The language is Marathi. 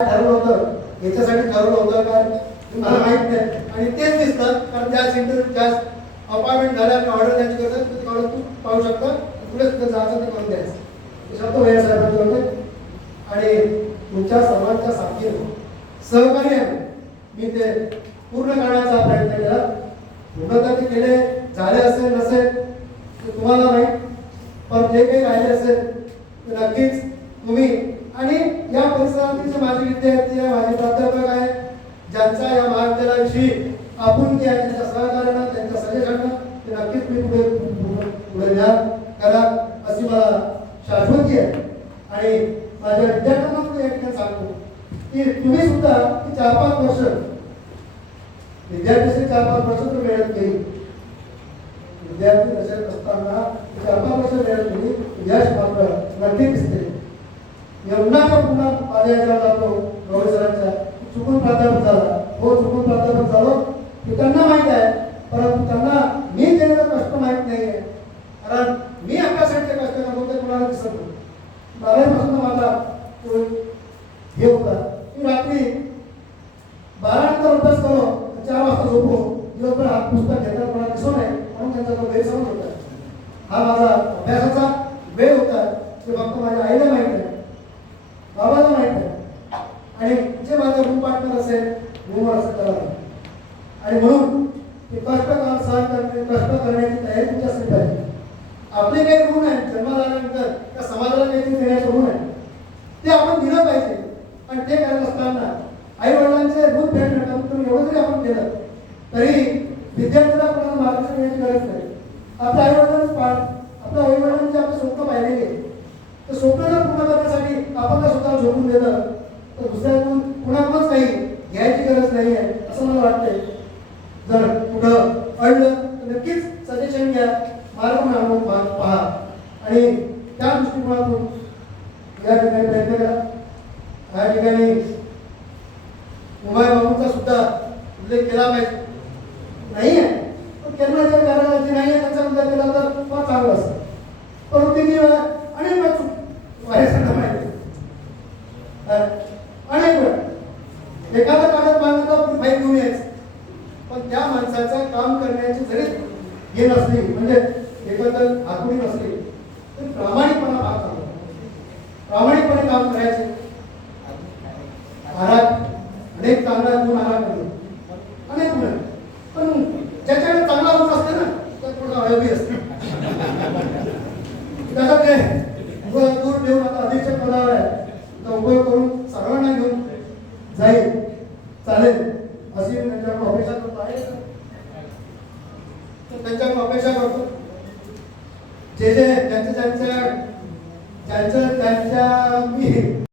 ठरवलं होतं याच्यासाठी ठरवलं होतं काय मला माहित नाही आणि तेच दिसतं कारण ज्या सेंटर ज्या अपॉइंटमेंट झाल्या आणि ऑर्डर द्यायची गरज आहे तेवढं तू पाहू शकता तुला सुद्धा जायचं ते करून द्यायचं शब्द वेळ साहेबांचे होते आणि तुमच्या सर्वांच्या साथीने सहकार्याने मी ते पूर्ण करण्याचा प्रयत्न केला पूर्ण तर ते केले झाले असेल नसेल ते तुम्हाला माहीत पण जे काही राहिले असेल ते नक्कीच तुम्ही आणि या परिसरातील जे माझे विद्यार्थी आहे माझे प्राध्यापक आहे ज्यांचा या महाविद्यालयाविषयी आपुलकी आहे त्यांच्या सहकार्यानं त्यांच्या सजेशननं ते नक्कीच मी पुढे न्या करा अशी मला शाश्वती आहे आणि माझ्या विद्यार्थ्यांना या ठिकाणी सांगतो की तुम्ही सुद्धा की 4-5 वर्ष विद्यार्थी 4-5 वर्ष तर मेहनत केली विद्यार्थी दशेत असताना 4-5 वर्ष मेहनत केली यश मात्र नक्की दिसते एवढा पुन्हा माझ्या याच्यावर जातो गवळी सरांच्या चुकून प्राध्यापक झाला हो चुकून प्राध्यापक झालो हे त्यांना माहीत आहे परंतु त्यांना मी केलेलं कष्ट माहीत नाही आहे कारण मी आपल्यासाठी ते कष्ट करतो ते कोणाला दिसत नाही 12पासून माझा हे होता की रात्री 12 नंतर अभ्यास करो 4 वाजता झोपो दिवसभर हा पुस्तक घेतात मला दिसू नये म्हणून त्यांचा तो गैरसमज होता हा माझा अभ्यासाचा वेळ होता ते फक्त माझ्या आईला माहीत आहे बाबाला माहीत आहे आणि जे माझं रूम पार्टनर असेल रूमवर असेल त्याला आणि म्हणून ते कष्ट करण्याची तयारी तुमच्यासाठी पाहिजे आपले काही ऋण आहे जन्माला आल्यानंतर त्या समाजाला काहीतरी देण्याचं ऋण आहे ते आपण दिलं पाहिजे आणि ते करत असताना आई वडिलांचे ऋण फेडण्याचं तुम्ही एवढं जरी आपण केलं तरी विद्यार्थ्याला कोणाला मार्गदर्शन देण्याची गरज नाही आपल्या आई वडिलांचे आपले स्वप्न पाहिलेले तर स्वप्नाला पूर्ण करण्यासाठी आपण जर स्वतः झोपून दिलं तर दुसऱ्याकडून कुणाकडूनच काही घ्यायची गरज नाही आहे असं मला वाटतंय जर कुठं अडलं तर नक्कीच सजेशन घ्या मार्ग म्हणून पहा आणि त्या दृष्टिकोनातून या ठिकाणी प्रयत्न करा या ठिकाणी उमाय बाबूंचा सुद्धा उल्लेख केला पाहिजे नाही आहे पण केंद्राच्या कार्यालयाची नाही आहे त्यांचा उल्लेख केला तर फार चांगलं असतं परंतु किती वेळा अनेक वेळा वाहेसांना माहिती अनेक वेळा एखादा कागद मागण्याचा फाईल घेऊन यायचं पण त्या माणसाचं काम करण्याची जरी हे नसली म्हणजे एखादं आखुडी नसली तरी प्रामाणिकपणा भाग चालतो प्रामाणिकपणे काम करायचे आरात अनेक चांगला गुण आरामध्ये अनेक गुण पण ज्याच्याकडे चांगला गुण असते ना त्या थोडा अयोगी असते त्याचा ते दूर ठेवून आता अधीक्षक पदावर आहे त्याचा उपयोग करून सर्वांना घेऊन जाईल चालेल अशी त्यांच्याकडून अपेक्षा करतो आहे तर त्यांच्याकडून अपेक्षा करतो जे ज्यांच्या मी